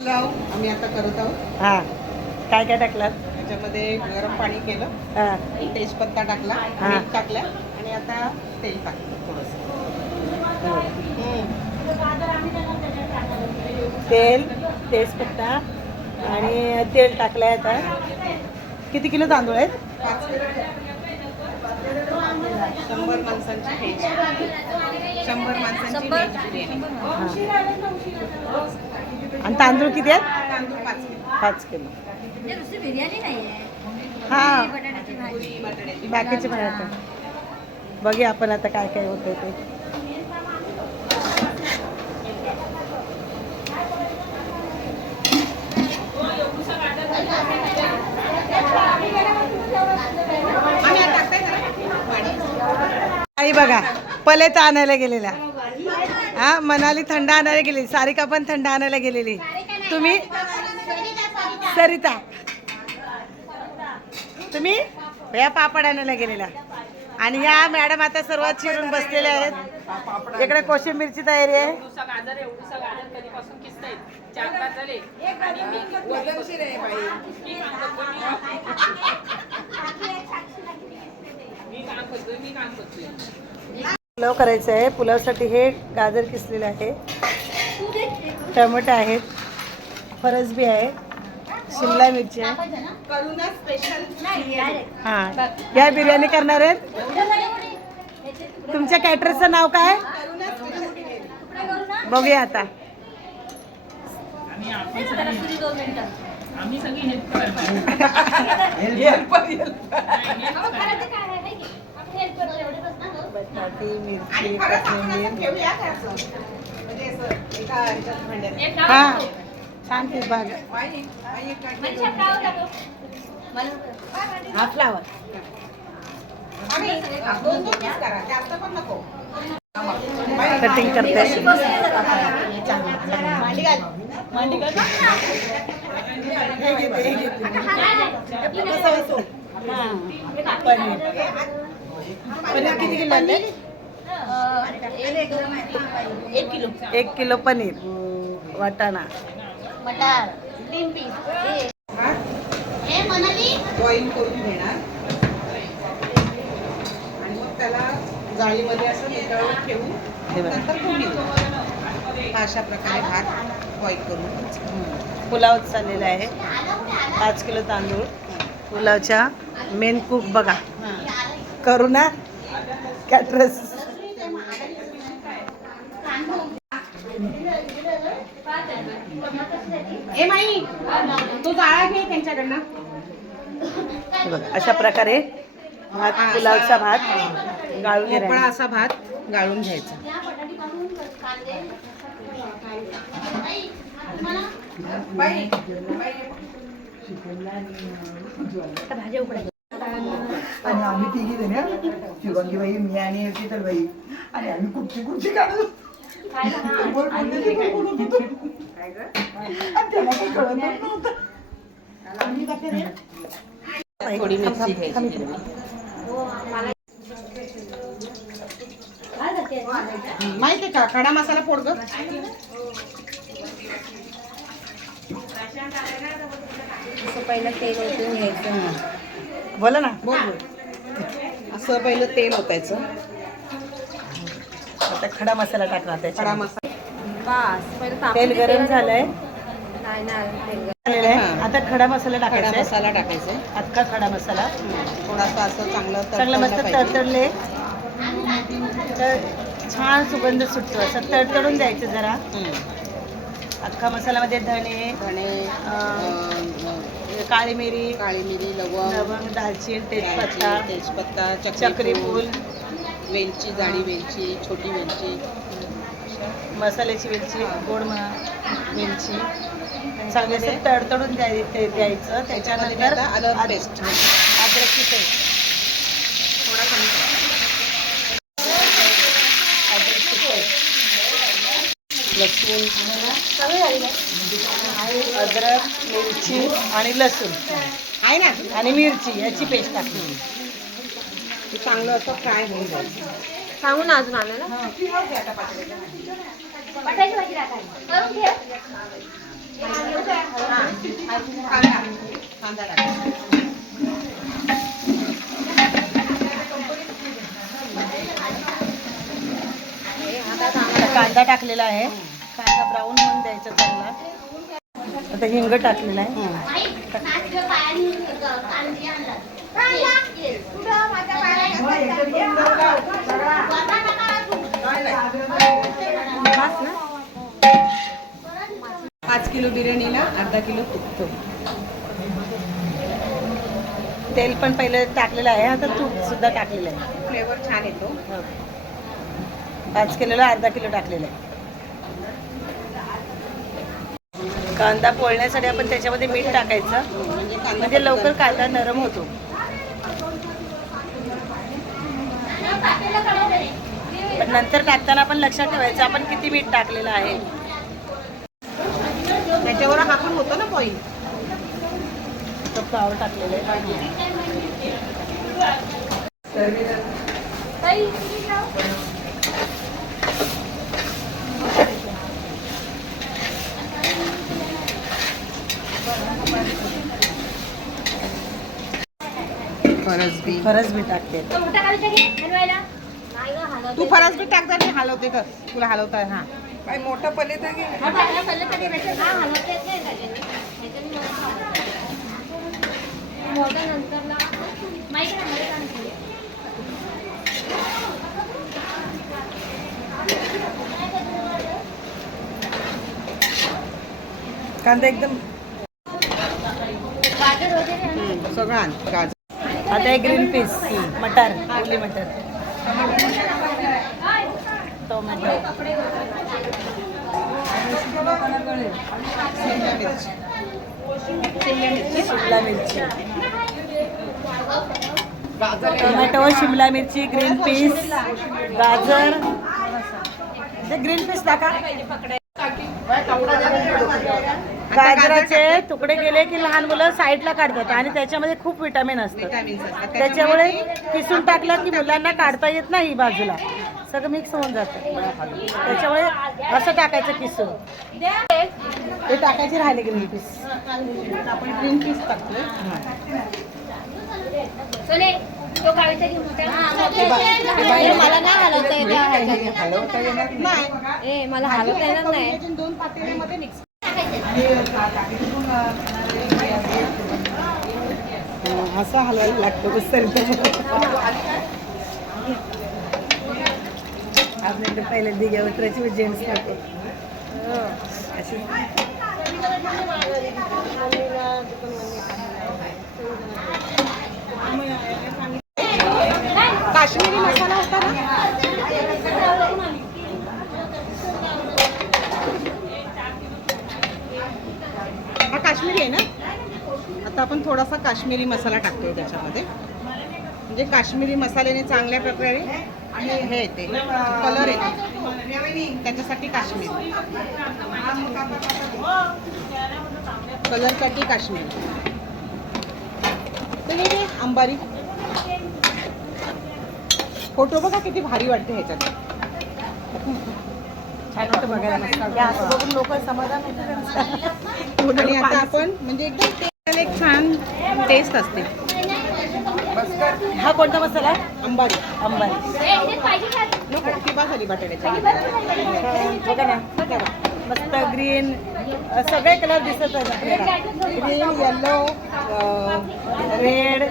आम्ही आता करत आहोत. हा. काय काय टाकलात त्याच्यामध्ये गरम पाणी केलं. हा. तेजपत्ता टाकला हा. मीठ टाकलं आणि आता तेल टाकलं थोडंसं. तेल तेजपत्ता आणि तेल टाकलंय आता. किती किलो तांदूळ आहेत? पाच शंभर माणसांची व्हेज शंभर माणसांची व्हेज बिर्याणी आणि तांदूळ किती आहेत? तांदूळ पाच किलो. पाच किलो. नुसती बिर्याणी नाहीये. हा. बटाट्याची भाजी. पुरी बटाट्याची बाकीचे पण आहेत बघूया आपण आता काय काय होतं ते. आणि आता टाकताय जरा पाणी आई बघा पलेत आणायला गेलेला हा मनाली थंड आणायला गेलेली. सारिका पण थंड आणायला गेलेली. तुम्ही? सरिता. तुम्ही? या पापड आणायला गेलेला. आणि या मॅडम आता सर्वात चिरून बसलेल्या आहेत. इकडे कोशिंबीरची तयारी आहे. पुलाव करायचं आहे. पुलावसाठी हे गाजर किसलेलं आहे. टमाटे आहेत. फरसबी आहे. शिमला मिरची आहे. करुणा स्पेशल हा. या बिर्याणी करणार आहेत? तुमच्या कॅटरचं नाव काय? बघूया आता. एका ह्याच्यात भांड्यात. हा. छान पीस भाग बाई, बाई एक काढते. हा फ्लावर कटिंग करते. अशी. मांडी घाल. मांडी घाल. हे पनीर किती किलो आणले एक किलो एक किलो. पनीर. वाटाणा. मटार. तीन पीस. हे. मनाली. बॉईल करून घेणार. आणि मग त्याला जाळीमध्ये असं नितळवत ठेवून. नंतर फोडणी अशा प्रकारे भात बॉईल करून. पुलाव चाललेला आहे. पाच किलो तांदूळ. पुलावच्या मेन कुक बघा. करुणा कॅटरस. ए माई तो जाळा घे त्यांच्याकडनं. हे बघा अशा प्रकारे भात पुलावचा भात गाळून मोकळा घेणार असा भात गाळून घ्यायचा. बाई, बाई, आणि आम्ही तिघी जण शिवांगी बाई मी आणि शीतल बाई आणि आम्ही कुठची कुठची काढू वर बोलले ते वर बोलत होतो. आणि त्याला काही कळतच नव्हतं. थोडी मिरची घ्यायची माहिती का? खडा मसाला फोड ग. पहिलं तेल ओतून घ्यायचं बोला ना. बोल बोल. असं पहिलं तेल ओतायचं आता खडा मसाला टाकला खडा त्याच्या मसाला बस पहिलं तेल गरम झालंय नाही ना तेल झालेलं आहे. हा. आता खडा मसाला खडा टाकायचा आहे. मसाला टाकायचा आहे. अख्खा खडा मसाला थोडासा असं चांगलं चांगलं मस्त तडतडलं पाहिजे. तडतडले तर छान सुगंध सुटतो असं तडतडून द्यायचं जरा. अख्खा मसाल्यामध्ये धणे धणे अं, काळी मिरी काळी मिरी लवंग लवंग दालचीन तेजपत्ता तेजपत्ता चक्री चक्री फूल वेलची जाडी वेलची छोटी वेलची. मसाल्याची वेलची गोड म- वेलची. चांगले असं तडतडून द्याय ते- द्यायचं. त्याच्यानंतर आता आलं अद- पेस्ट. अद्रकची पेस्ट. थोडा कमी. अद्रकची पेस्ट. लसूण अद्रक मिरची आणि लसूण. आहे ना? आणि मिरची याची पेस्ट टाकली. ते चांगलं असं फ्राय होऊन जाईल. सांगू ना? अजून ठेव. कांदा कांदा टाकलेला आहे. कांदा ब्राऊन होऊन द्यायचा चांगला. आता हिंग टाकलेला आहे. पाच किलो बिर्याणीला अर्धा किलो तूप तेल पण पहिले टाकलेलं आहे. आता तूप सुद्धा टाकलेलं आहे. फ्लेवर छान येतो. पाच किलोला अर्धा किलो टाकलेलं आहे. कांदा पोळण्यासाठी आपण त्याच्यामध्ये मीठ टाकायचं. म्हणजे लवकर कांदा नरम होतो. पण नंतर टाकताना आपण लक्षात ठेवायचं आपण किती मीठ टाकलेलं आहे. त्याच्यावर हा पण होतो ना पॉईंट फ्लावर टाकलेलं आहे. फरस बी. फरस बी टाकते. तू फरस बी टाकता मी हलवते तर. तुला हलवता हा. काय मोठं पले तर. कांदा एकदम. सगळं आण गाजर. आता हे ग्रीन पीस मटर ओली मटर. टोमॅटो. शिमला मिरची. मिरची शिमला मिरची टोमॅटो शिमला मिरची ग्रीन पीस गाजर. ते ग्रीन पीस टाका. गाजराचे तुकडे केले की लहान मुलं साईडला काढतात आणि त्याच्यामध्ये खूप विटामिन असतात. त्याच्यामुळे किसून टाकलं की मुलांना काढता येत नाही बाजूला. सगळं मिक्स होऊन जातं. त्याच्यामुळे असं टाकायचं किसून. ते टाकायचे राहिले ग्रीन पीस आपण ग्रीन पीस टाकतोय. मला नाही हलवता येत ए मला हलवता येणार नाही. त्याच्यातून दोन पातेल्यामध्ये मिक्स असं हलवायला लागतं आपल्याकडे पहिले दिघ्या उतरायची जेंट्स अशी. काश्मीरी मसाला होता ना? हा काश्मीरी आहे ना? आता आपण थोडासा काश्मीरी मसाला टाकतोय त्याच्यामध्ये. म्हणजे काश्मीरी मसाल्याने चांगल्या प्रकारे आणि हे येते कलर येते. त्याच्यासाठी काश्मीरी. कलरसाठी काश्मीरी. ते हे अंबारी फोटो बघा किती भारी वाटते ह्याच्यात. छान वाटतं बघायला मस्त. असं बघून लोक समाधान होतं आणि आता आपण म्हणजे एकदम एक छान टेस्ट असते. हा कोणता मसाला? झाली बटाट्याची. बघा. ना मस्त ग्रीन सगळे कलर दिसत आहेत आपल्याला. Green yellow red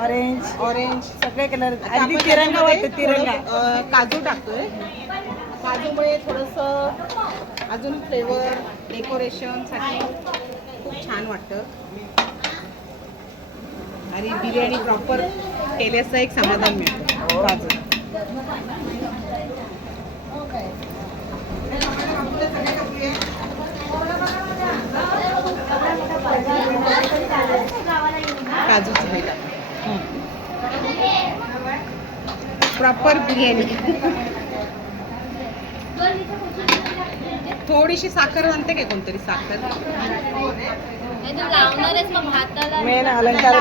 orange orange सगळे कलर अगदी तिरंगा वाटतं तिरंगा. काजू टाकतोय. काजूमुळे थोडंसं अजून फ्लेवर डेकोरेशनसाठी खूप छान वाटतं. आणि बिर्याणी प्रॉपर केल्याचं एक समाधान मिळतं. काजू काजूच प्रॉपर बिर्याणी. थोडीशी साखर म्हणते का कोणतरी साखर? मेन अलंकार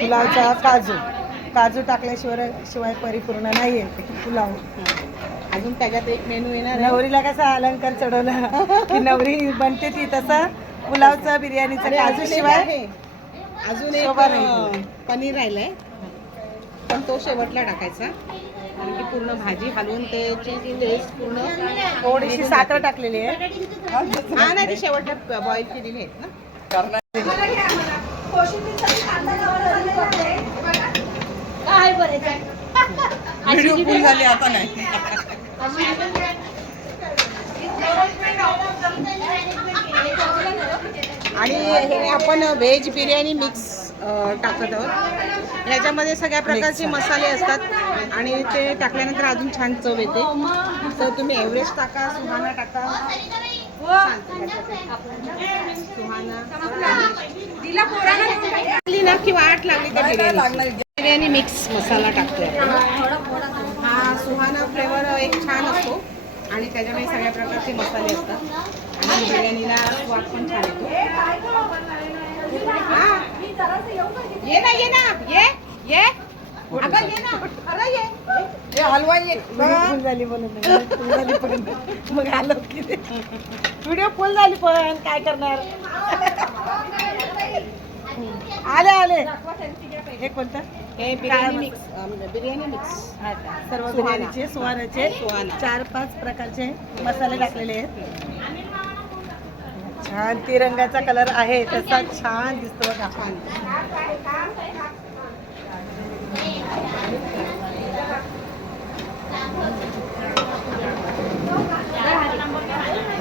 पुलावचा काजू. काजू टाकल्याशिवाय शिवाय परिपूर्ण नाही आहे पुलाव अजून त्याच्यात एक मेनू येणार आहे. नवरीला कसा अलंकार चढवला. की नवरी बनते ती तसा. पुलावचं बिर्याणीचं काजू शिवाय. अजून एक पनीर राहिलंय. पण तो शेवटला टाकायचा. कारण की पूर्ण भाजी हलवून त्याची टेस्ट पूर्ण थोडीशी साखर टाकलेली आहे. हा नाही ती शेवटला बॉईल केलेली आहेत ना. काय बरं व्हिडिओ फुल झाले आता नाही. आणि हे आपण व्हेज बिर्याणी मिक्स टाकत आहोत. याच्यामध्ये सगळ्या प्रकारचे मसाले असतात आणि ते टाकल्यानंतर अजून छान चव येते. तर तुम्ही एव्हरेस्ट टाका सुहाना टाका. सुहाना लागली ना किंवा आठ लागली तर बिर्याणी बिर्याणी मिक्स मसाला टाकतोय आपण. हा सुहाना फ्लेवर एक छान असतो. आणि त्याच्यामध्ये सगळ्या प्रकारचे मसाले असतात. आणि बिर्याणीला स्वाद पण छान येतो. ये ना ये ना. ये ये. अगं ये ना. अगं ये. हलवा ये. फुल झाली म्हणून. फुल झाली पण मग आलो की व्हिडिओ फुल झाली पण. काय करणार? आले आले. हे कोणतं? हे बिर्याणी मिक्स बिर्याणी मिक्स सर्व. बिर्याणीचे सुहाना. चार पाच प्रकारचे मसाले टाकलेले आहेत. छान. तिरंगाचा कलर आहे. तसा छान दिसतो बघा.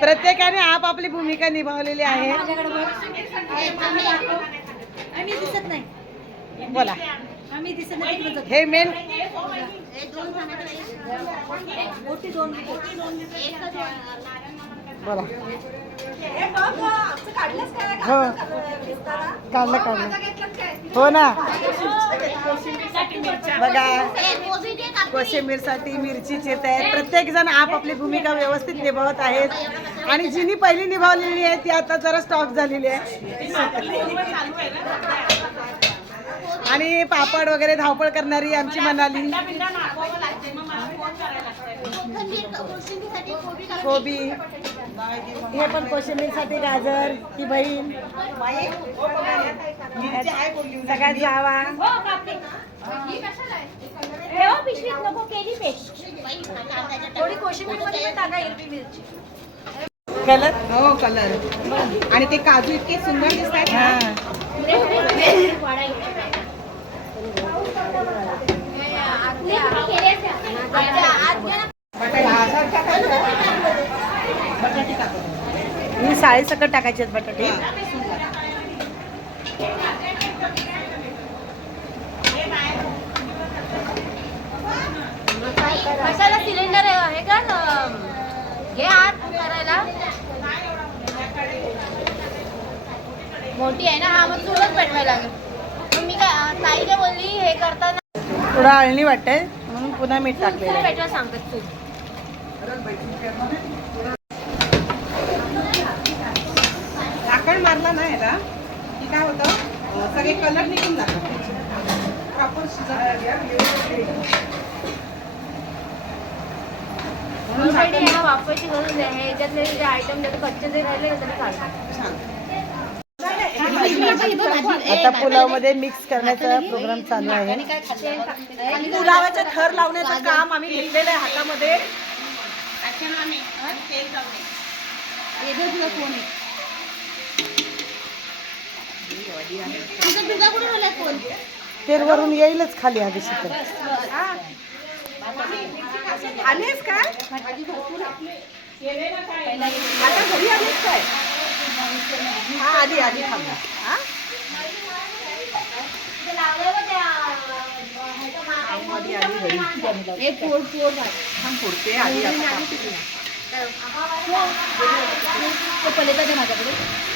प्रत्येकाने आपापली भूमिका निभावलेली आहे आम्ही दिसत नाही बोला आम्ही दिसत नाही तिकडे जातो. हे मेन बोला हो काढलं काढलं हो ना. बघा कोशिंबीरसाठी मिरची चिरत आहेत प्रत्येक जण आपापली भूमिका व्यवस्थित निभावत आहेत. आणि जिनी पहिली निभावलेली आहे ती आता जरा स्टॉप झालेली आहे. आणि पापड वगैरे धावपळ करणारी आमची मनाली. कोबी. हे पण कोशिंबीरसाठी गाजर ही बहीण. सगळ्यात जावा. ठेवा पिशवीत नको केली पेस्ट. थोडी कोशिंबीरमध्ये पण टाका हिरवी मिरची. कलर? हो कलर. आणि ते काजू इतके सुंदर दिसत आहेत हा. ना बटाटे टाकतो. मी साळी सकट टाकायचे आहेत बटाटे. कशाला सिलेंडर आहे का? न- हे आत करायला. मोठी आहे ना हा मग चुलच पेटवायला लागेल. मग मी काय ताई काय बोलली हे करताना थोडं अळणी वाटतंय म्हणून पुन्हा मीठ टाकलेलं पेटवा सांगतात चूल मारला ना याला की काय होतं? सगळे कलर निघून जातात. प्रॉपर ह्या वाफवायची गरज आहे ह्याच्यातले जे आयटम जे कच्चे जे राहिले ना तरी चालतात छान. आता पुलावमध्ये मिक्स करण्याचा प्रोग्राम चालू आहे. पुलावाचं थर लावण्याचं काम आम्ही घेतलेलं आहे हातामध्ये. तेल वरून येईलच खाली आधी शिकत आलेस काय आता घरी आलीस काय? हा आधी आधी थांबा हा? आधी आधी घरी एक पोड पोड थांब पुढते आधी आता. माझ्याकडे हे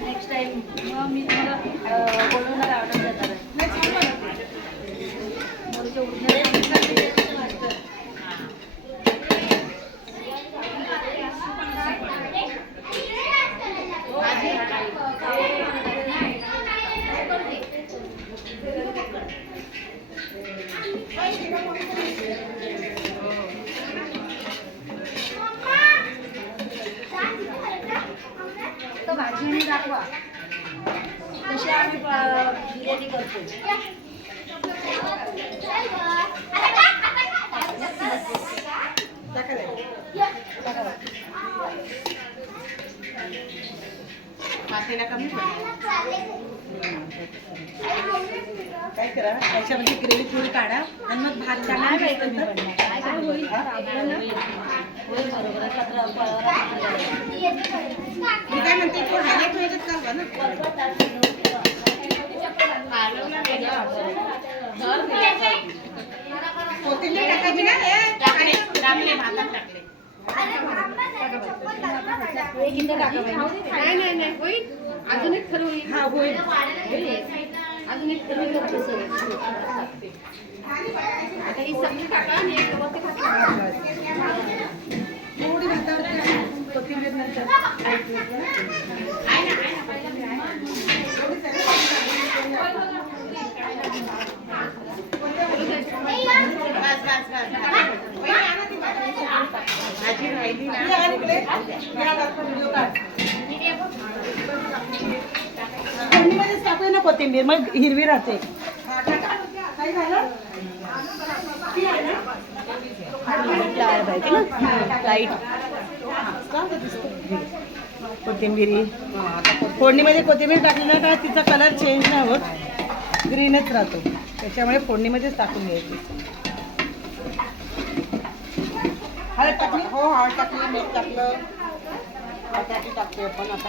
नेक्स्ट टाइम मग मी तुम्हाला बोलवणार ऑर्डर देणार दाखवा. कशी आम्ही अं, बिर्याणी करतो मातेला कमी पडलं. काय करा? त्याच्यामध्ये ग्रेव्ही थोडी काढा. आणि मग भात काय होईल मी काय म्हणते तू हायलाइट व्हायच्यात का गं ना? कोथिंबीर टाकायची ना? ए, टाकले टाकले भातात टाकले एक इंच टाका बाई. नाही नाही नाही होईल. अजून एक खरं होईल हा होईल. अजून एक कमी करतो सर आता ही सगळी टाका आणि एक वरती टाका. फोडणीमध्येच टाकूया ना कोथिंबीर मग हिरवी राहते लाल पाहिजे ना? लाइट कोथिंबिरी. फोडणीमध्ये कोथिंबीर टाकली ना का तिचा कलर चेंज नाही होत. ग्रीनच राहतो. त्याच्यामुळे फोडणीमध्येच टाकून घ्यायची. हळद टाकली? हो हळद टाकली मीठ टाकलं. बटाटे टाकते आपण आता.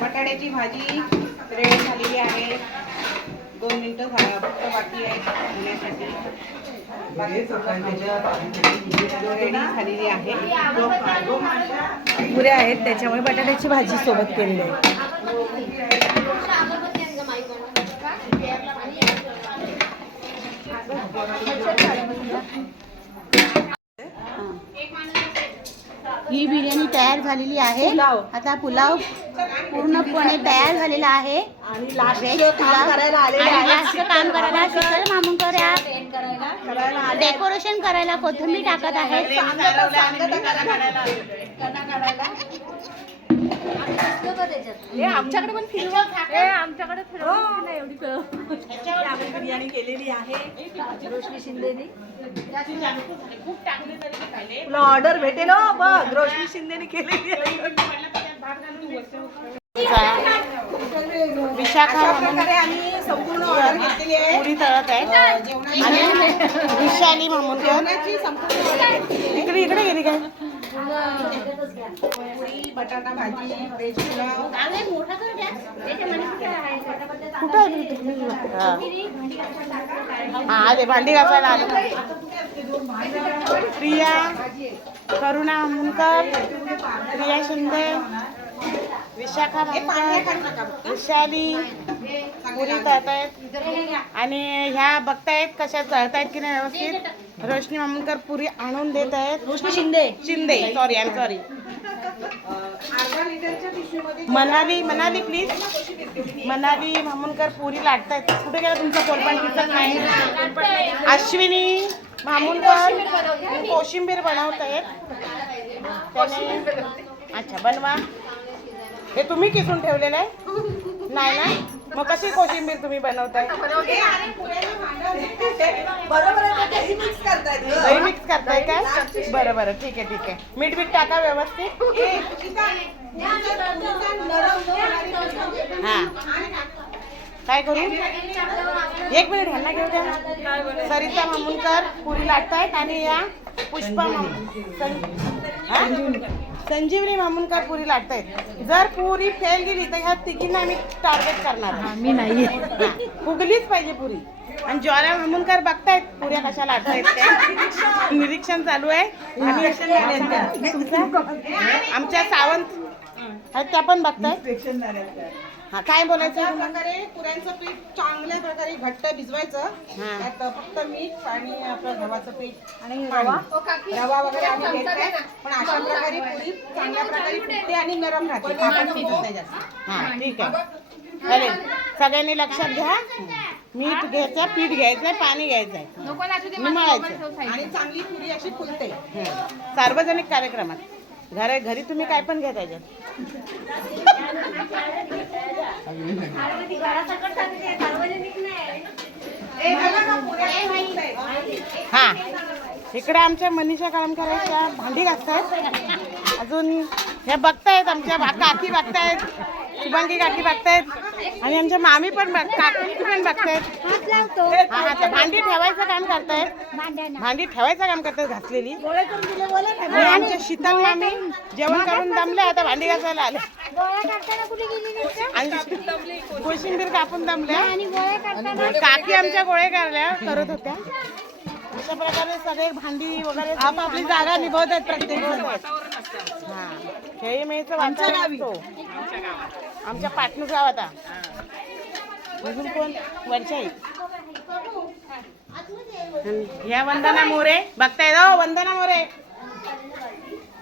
बटाट्याची भाजी रेडी झालेली आहे. दोन मिनिटं फक्त बाकी आहे होण्यासाठी झालेली आहे पुऱ्या आहेत त्याच्यामुळे बटाट्याची भाजी सोबत केलेली आहे. ही बिर्याणी तयार झालेली आहे. पुलाव. आता पुलाव पूर्णपणे तयार झालेला आहे. आणि लास्ट Veg काम. करायला शीतल डेकोरेशन करायला कोथिंबीर टाकत आहेत हे आमच्याकडे पण फिरवा आमच्याकडे नाही एवढी. बिर्याणी केलेली आहे. रोशनी शिंदेने. तुला ऑर्डर भेटेल हो बघ. रोशनी शिंदेने केलेली आहे. विशाखा म्हणून आम्ही संपूर्ण ऑर्डर घेतलेली आहे. पुरी तळत आहे. आणि विशाली मामुलकर. जेवणाची संपूर्ण इकडे इकडे गेली काय? पुरी बटाटा भाजी व्हेज पुलाव कुठं आहे हा. भांडी घासायला प्रिया करुणा मुनकर प्रिया शिंदे विशाखा मामुलकर विशाली पुरी तळतायत. आणि ह्या बघतायत कशा तळतायत की नाही व्यवस्थित? रोशनी मामुलकर पुरी आणून देत आहेत Roshni Shinde. Shinde sorry I sorry Manali Manali please Manali Mamunkar पुरी लाटतायत कुठे गेला तुमचा पोलपान दिसत नाही. अश्विनी मामुनकर कोशिंबीर बनवतायत. त्याने अच्छा बनवा. हे तुम्ही किसून ठेवलेलं आहे? नाही ना? मग कशी कोशिंबीर तुम्ही बनवताय. दही मिक्स करताय काय? बरं बरं ठीक आहे ठीक आहे. मीठ बीठ टाका व्यवस्थित. हा. काय करू? एक मिनिट ह्यांना घेऊ द्या. सरिता मामुनकर पुरी लाटतायत आणि या पुष्पा मामून संजीवनी मामुनकर पुरी लाटतायत जर पुरी फेल गेली तर ह्या तिघींना आम्ही टार्गेट करणार. मी नाही. हा, फुगलीच पाहिजे पुरी. आणि ज्वाला मामुनकर बघतायत पुऱ्या कशा लाटतायत त्या. निरीक्षण चालू आहे. आणि तुमचं? आमच्या सावंत आहेत त्या पण बघतायत. हा काय बोलायचं? अशा आहे तुम्हाला? प्रकारे पुऱ्यांचं पीठ चांगल्या प्रकारे घट्ट भिजवायचं. हा. त्यात फक्त मीठ आणि आपलं गव्हाचं पीठ आणि रवा? रवा वगैरे आम्ही घेत नाही पण अशा प्रकारे पुरी चांगल्या प्रकारे फुगते आणि नरम राहते. नाही जास्त हा ठीक आहे. चालेल. सगळ्यांनी लक्षात घ्या. मीठ घ्यायचं पीठ घ्यायचंय पाणी घ्यायचंय. निमळायचं आणि चांगली पुरी अशी फुलते. हं. सार्वजनिक कार्यक्रमात. घर घरी तुम्ही काय पण घ्या त्याच्यात. हा. इकडे आमच्या मनीषा काळमकरांच्या भांडी घासतायत. अजून ह्या बघतायत आमच्या काकी बघतायत. शुभांगी काकी बघतायत. आणि आमच्या मामी पण बघ काकी पण बघतायत. हा हा त्या भांडी ठेवायचं काम करतायत. भांडी ठेवायचं काम करतात घासलेली. आणि आमच्या शीतल मामी जेवण करून दमले आता भांडी घासायला आले. आणि कोशिंबीर कापून दमल्या. काकी आमच्या गोळे करल्या करत होत्या. अशा प्रकारे सगळे भांडी वगैरे आपापली जागा निभवतात प्रत्येक हा. खेळीमेळीचं वातावरण असतो. आमच्या पाटणूस गावात हा. अजून कोण? वरच्या आहेत आणि या वंदना मोरे. बघताय हो वंदना मोरे.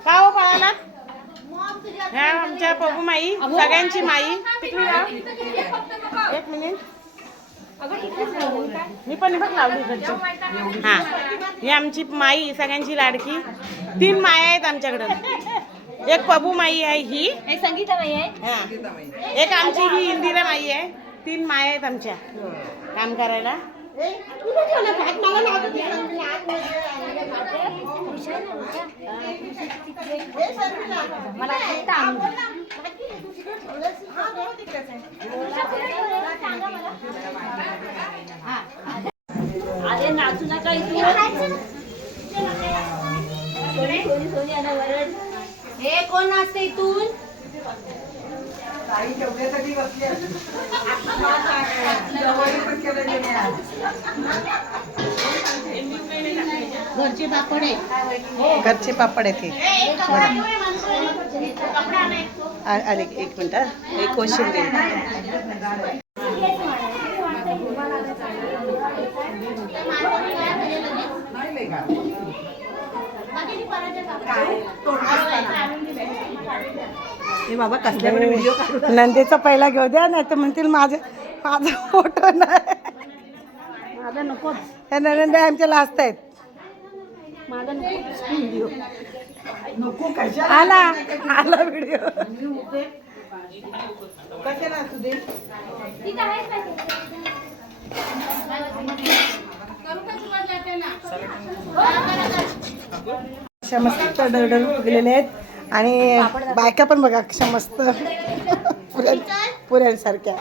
का हो पळाला ह्या आमच्या पप्पू माई सगळ्यांची माई. तिकडे जा. एक मिनिट. मी पण बघ लावली हा. ही आमची माई सगळ्यांची लाडकी. तीन माया आहेत आमच्याकडं. एक पबू माई आहे ही. एक संगीता बाई आहे. हा. एक आमची ही इंदिरा माई आहे. तीन माया आहेत आमच्या. काम करायला. मला अरे नाचू नका इथून. सोनी सोनी सोनी आणि वरण हे कोण नाचते इथून? ताई जेवण्यासाठी बसली आहे. घरचे पापड आहे घरचे पापड आहे ते आले एक मिनिट हा. एक कोशिंबीर. हे बाबा कसल्या व्हिडिओ काढू नंदेचा पहिला घेऊ द्या नाही तर म्हणतील माझं माझा फोटो नाही. माझा नकोच. नंदे आमच्या लास्ट आहेत. व्हिडिओ. नको कशा आला आला व्हिडिओ. कसे ना तुझे अशा मस्त डरडर फुगलेले आहेत. आणि बायका पण बघा कशा मस्त पुऱ्या पुऱ्यांसारख्या.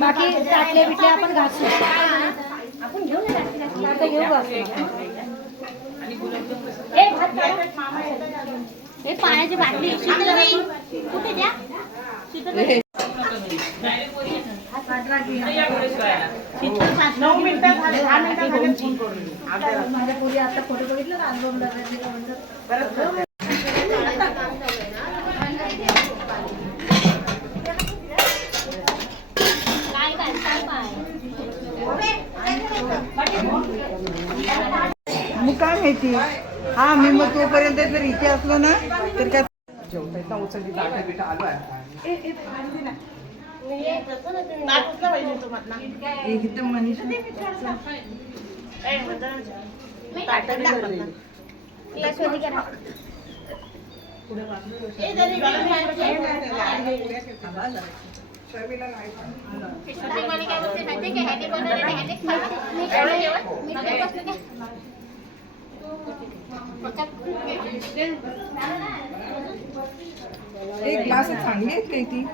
बाकी टाकले बिटले आपण घासू. आपण घेऊ ना आता घेऊ घासू. ए, भात काढा. हे पाण्याची बाटली. शीतलबाई कुठे द्या शीतलबाई. नऊ मिनिटात झाले दहा मिनिटात झाले. फोन करून माझ्या पुढे आता फोटो बघितलं का? अल्बम परत काय काय काय माहिती हा मी मग तोपर्यंत जर इथे असलो ना तर काय ताट उचला पाहिजे तो मधला. एकदम मनीषा ए, मधला. ताटं टाक मधला. ए, जरी गरम आहे. काय एक ग्लास चांगली आहे ती